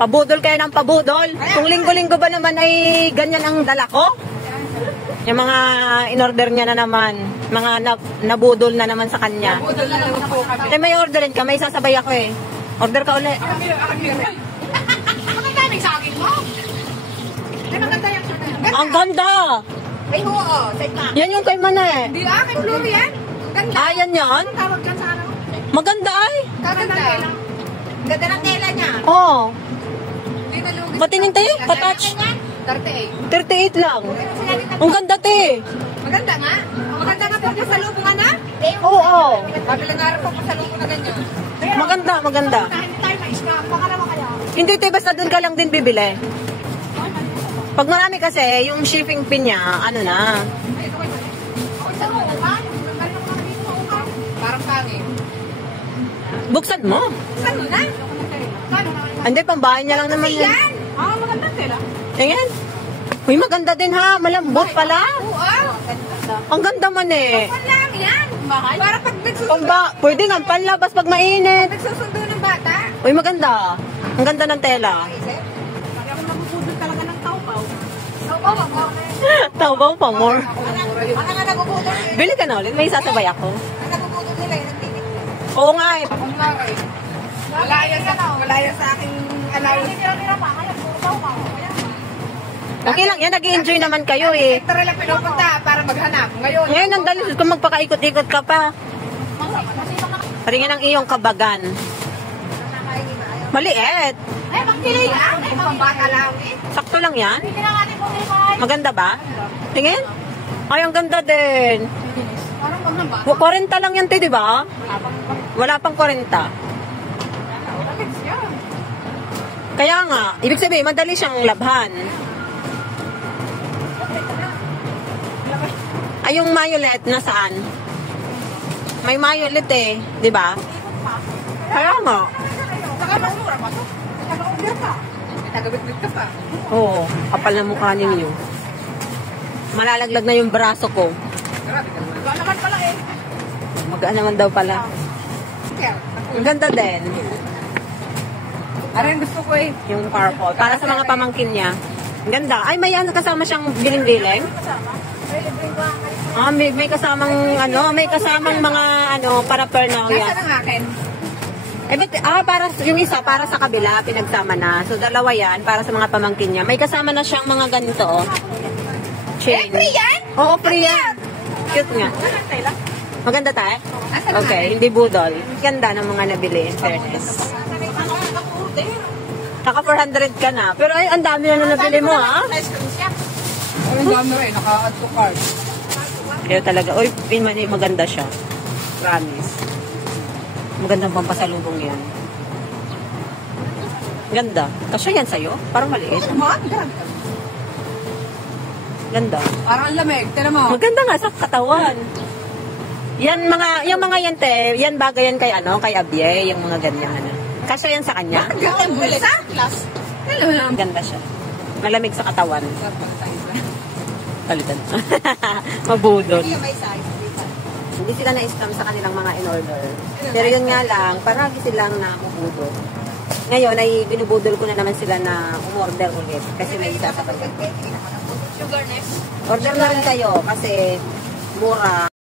Pabudol kayo ng pabudol. Kung linggo-linggo ba naman ay ganyan ang dala ko? Yung mga in-order niya na naman. Mga nabudol na naman sa kanya. Nabudol na naman po kami. Eh, may orderin ka. May sasabay ako eh. Order ka ulit. Ang daming sa akin mo. Ay, maganda yung sana. Ang ganda! Ay, oo. Yan yung kay Mana eh. Hindi lang, kay Blue yan. Ganda. Ah, yan yan? Anong tawag dyan sa ano? Maganda ay. Ganda. Ganda ng tela niya. Oo. Hindi na lugis. Patingin tayo, patouch. 38. 38 lang. Ang ganda te. Maganda nga. Maganda nga po sa lubong na. Oo. Kabilang araw po sa lubong na ganyan. Maganda, maganda. Hindi tayo ma-scam. Pangalawa kaya. Hindi te, basta doon ka lang din bibili. Pag marami kasi, yung shipping fee niya, ano na. Parang pangin. Buksan mo. Saan na? Hindi, pambahay niya lang naman yan. Yan! Ah, maganda sila. Ayan. Uy, maganda din ha. Malambot pala. Oo. Ang ganda man eh. Lang yan. Para pag Pwede nga, panlabas pag mainit. nagsusundo ng bata. Uy, maganda. Ang ganda ng tela. Pag ako nabubudol talaga ng taupaw. Taupaw ako. Tawaw pa more. Ano nga nabubudol? Bili ka na ulit. May sasabay ako. Ang nabubudol nila yung nagtitik. Oo nga eh. Wala yan sa aking allowance. Okay lang yan. Nag-i-enjoy naman kayo eh. Tara lang pinupunta para maghanap. Ngayon. Ngayon, ang dali kung magpakaikot-ikot ka pa. Paringin ang iyong kabagan. Maliit. Ay, magkili yan. Ay, pambata lang eh. Sakto lang yan. Hindi na natin bumibay. Maganda ba? Tingin? Ay, ang ganda din. Parang pag namba. 40 lang yan, di ba? Wala pang 40. Kaya nga, ibig sabihin, madali siyang labhan. Ay, yung violet, nasaan? May violet eh, di ba? Kaya nga. Saka masura pa to. Naka-order ka. Nagabit-bit ka pa. Oo, kapal na mukha ninyo. Malalaglag na yung braso ko. Grabe ka naman. Wala naman pala eh. Magaan naman daw pala. Kaya, Ang ganda din. ano yung gusto ko eh. Yung purple. Para sa mga pamangkin niya. Ang ganda. Ay, may ano kasama siyang giling-giling? Ah, may kasamang ano, may kasamang mga ano, paraphernalia. Nasa ng akin? Eh, para yung isa, para sa kabila, pinagsama na. So, dalawa yan, para sa mga pamangkin niya. May kasama na siyang mga ganito, oh. Chain. Free yan? Oo, free yan. Cute nga. Nasaan tayo? Maganda tayo? Asan Okay, hindi budol. Ganda ng mga nabili, in fairness. Naka 400 ka na. Pero ay, ang dami na nabili mo, ha? Ang dami rin, naka-add to cart. Kaya talaga, uy, maganda siya. Promise. Magandang pampasalubong yan. Ganda. Kasya yan sa'yo? Parang maliit. Ganda. Parang ang lamig, tinan mo. Maganda nga sa katawan. Yan yung mga yan te, yan bagay yan kay ano, kay Abye, yung mga ganyan ano. Kasya yan sa kanya. Ang bulsa? Ganda siya. Malamig sa katawan. Palitan. Mabudol. Hindi sila na-scam sa kanilang mga in-order. Pero yun nga lang, paragi silang na mabudol. Ngayon ay binubudol ko na naman sila na umorder ulit kasi may isa sa pagkakas. Sugar next. Order na rin kayo kasi mura.